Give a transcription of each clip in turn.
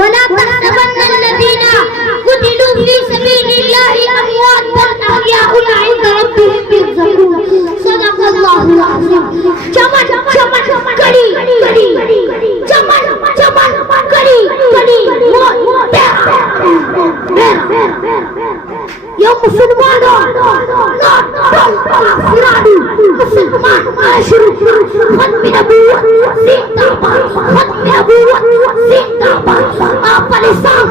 ولا تحسبن الذين قتلوا في سبيل الله أموات بل أحياء عند ربهم يرزقون صدق الله العظيم चमन चमन कड़ी कड़ी चमन चमन कड़ी कड़ी या मुसलमानों मुसलमान आशिर खत्म नबूवत जिंदाबाद खत्म नबूवत जिंदाबाद आप लिसान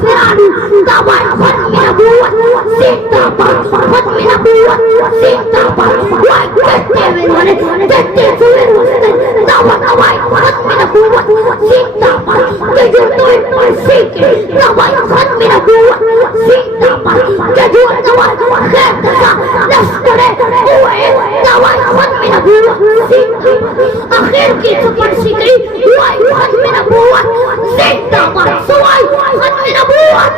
फिरानी दावा खत्म नबूवत जिंदाबाद खत्म नबूवत जिंदाबाद वाई कहते हुए दावा दवाई खत्म नबूवत जिंदाबाद ये जो तो सीखे दवाई खत्म नबूवत जिंदाबाद ये जो दवाई खैर का लश्कर हुए दवाई खत्म नबूवत जिंदाबाद आखिर की सुपर सीखी दवाई खत्म नबूवत जिंदाबाद दवाई खत्म नबूवत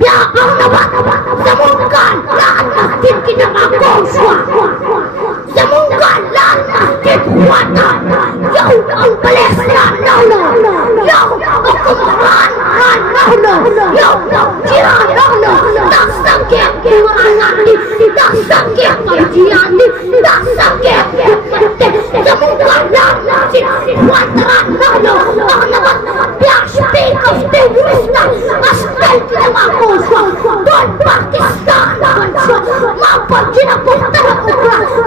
या अल्लाह ज़मूनकान लाल मस्जिद की नमाज़ कोशवा ज़मूनकान लाल मस्जिद हुआता यो पलेस्तान नौलो यो हुक्मरान नौलो यो जिरान नौलो दास्तान के कुरानी दास्तान के जियानी दास्तान के हुक्मते ज़मूनकान लाल मस्जिद हुआता नौलो अल्लाह प्यास पे कफ्ते विस्ता अस्पताल की नमाज़ कोशवा don Pakistan mau pergi nak putar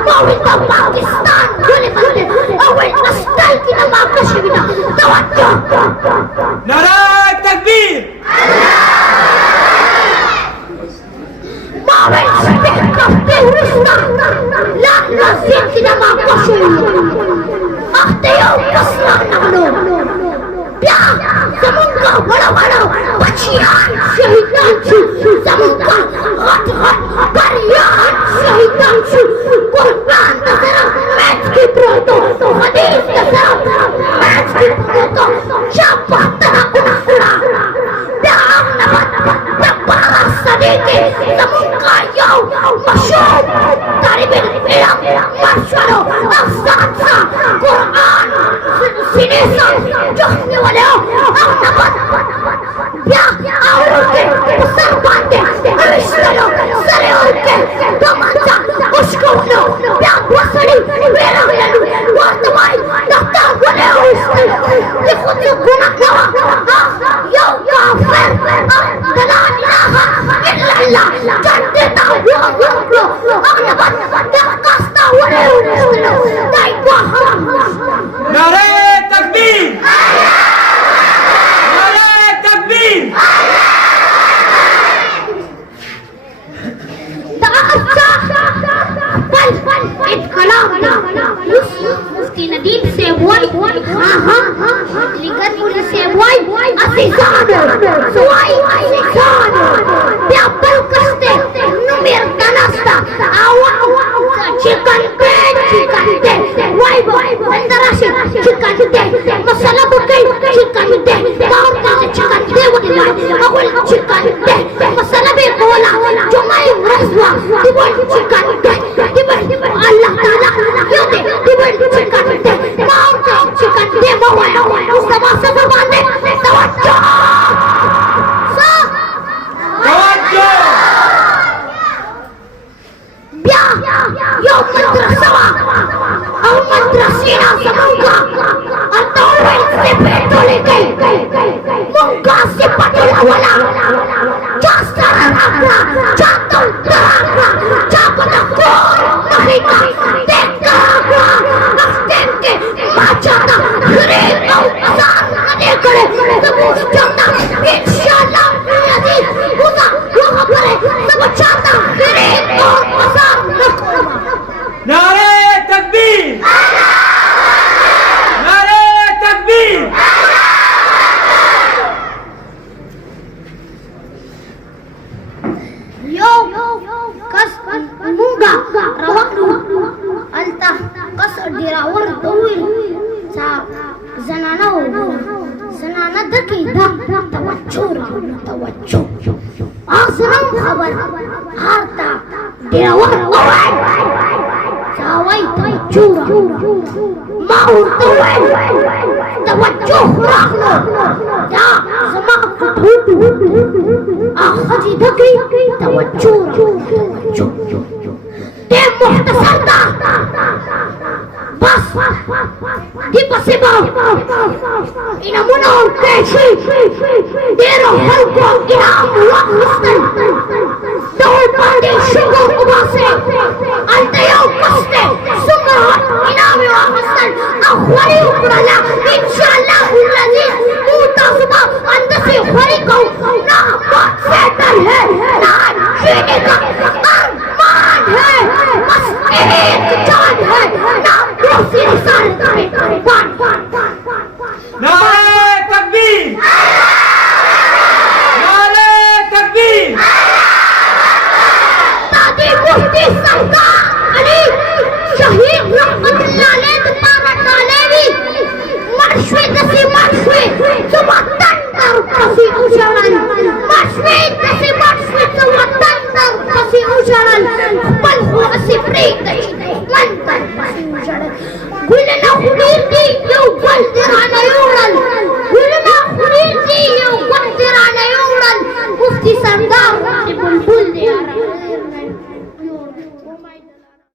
mau kita Pakistan boleh boleh awal asal kita maaf kita tawajjuh नारा तकबीर mau kafte urusna la nazir kita maaf akhte yo kasna nahnu ya semoga bala-bala bacian syahidan semoga ghat-ghat barian syahidan Quran nazar match ki proto hadis nazar match ki proto syabat tanakuna ya nabat tabara sadike semoga yo masyhur dari ilm masyhur afsatsa Quran sinesa johne wala nabat ya aurke sarvante arishalo sare orke tamanta usko no ya wasari vera vera wartamai nata wala usko likhud guna nawa yo kafir la ilaha illa allah jannat wa nabat kasta wala usko dai wa नारे तकबीर नारे तकबीर मुफ्ती नदीम से वही लिगरपुर से वही असीजान सुवाई असीजान प्यापल कस्ते नुमेर कनास्ता आवा chicken दे वही अंदराशी चिकन दे मसाला बकई चिकन दे दाम का चिकन दे वही अवल चिकन दे मसाला बे बोला जुमाई रसवा दिबल चिकन दे दिबल अल्लाह ताला क्यों दे दिबल चिकन दे दाम का चिकन दे मवा मुस्तफा सल्लल्लाहु अलैहि वसल्लम तवज्जो तवज्जो या यो मद्रसा और मद्रसीना समूगा अतौल से पेटो ले गई मुंगा से पटोला वाला जास्ता रखना जातो रखना जापना कोर नहीं का देखता नफ्तें के माचाना घरे को आसान करने करे सब जाता इंशाल्लाह अजीज खुदा वहाँ पर सब चाहता घरे को आसान नारे तकबीर नारे तकबीर yo kas munga rawaknu alta kas dirawar dawil sa zanana daki da tawajjuh asram khabar harta dirawar awal sawai tawajjuh ما ورتوي توجه راحنا يا زمان فتوت اخذي دقي توجه ده مختصر ده بس دي بسيبه إنا منهم كاشي ديرو حلقو إنام وقستن دول باندي شغل قباسي أنت يوم قستن سمرها إنامي وقستن أخواني وقرالا